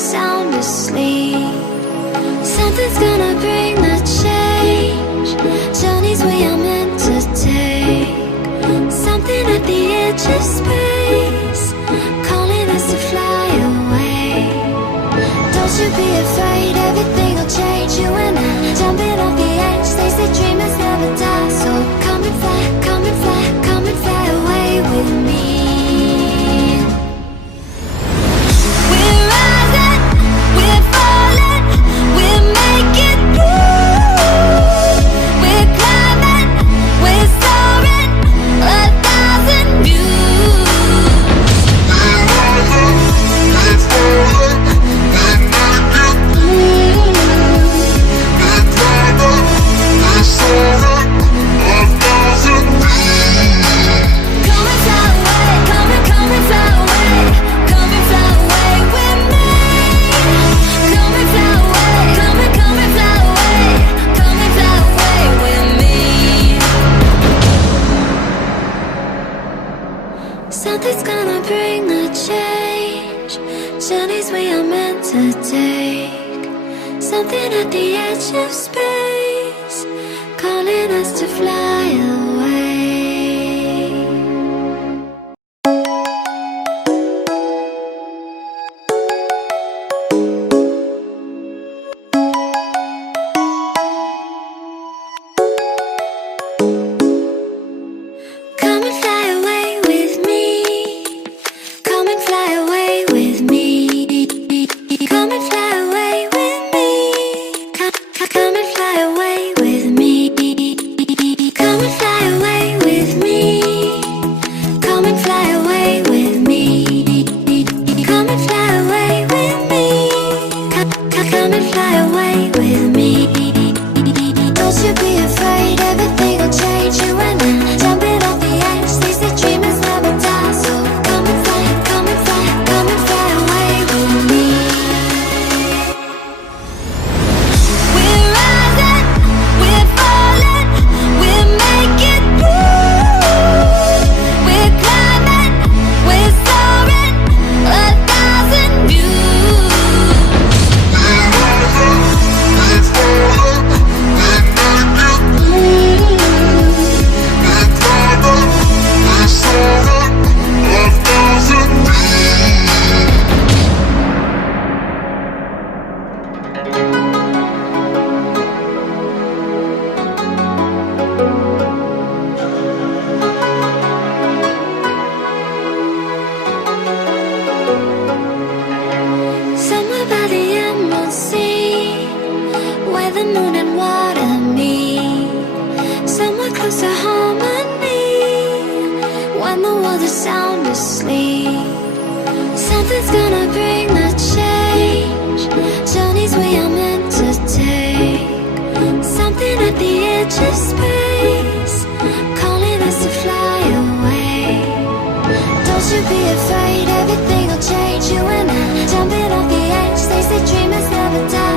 sound asleep. Something's gonna bring the change. Journeys we are meant to take. Something at the edge of space, calling us to fly away. Don't you be afraid, everything will change. You and I, jumping off the edge. They say dreamers never die. So come and fly, come and fly, come and fly away with me. We're rising, we're falling, we're making through. We're climbing, we're soaring, 1,000 views. We're rising, we're falling, we're making through. We're climbing, we're soaring, 1,000 views. Come and fly away, come and fly away, come and fly away with me. Come and fly away, come and fly away, come and fly away with me. Something's gonna bring the change. Journeys we are meant to take. Something at the edge of space, calling us to fly away. Come and fly away with me. Come and fly away with me. Come and fly away with me. Come and fly away with me. Come and fly away with me. Come and fly away with me. Come and fly away with me. Come and fly away with me. Don't you be afraid, everything will change. You and I, jumping off the edge. They say dreamers never die. So come and fly, come and fly, come and fly away with me. We're rising, we're falling, we're making through. We're climbing, we're soaring, 1,000 views. We're rising, we're falling, we're making through. We're climbing, we're soaring, 1,000 views. Somewhere by the emerald sea, where the moon and water meet. Somewhere close to harmony, when the world is sound asleep. Something's gonna bring the change. Journeys we are meant to take. Something at the edge of space, calling us to fly away. Don't you be afraid, everything will change. You and I, jumping off the edge. They say dreamers never die.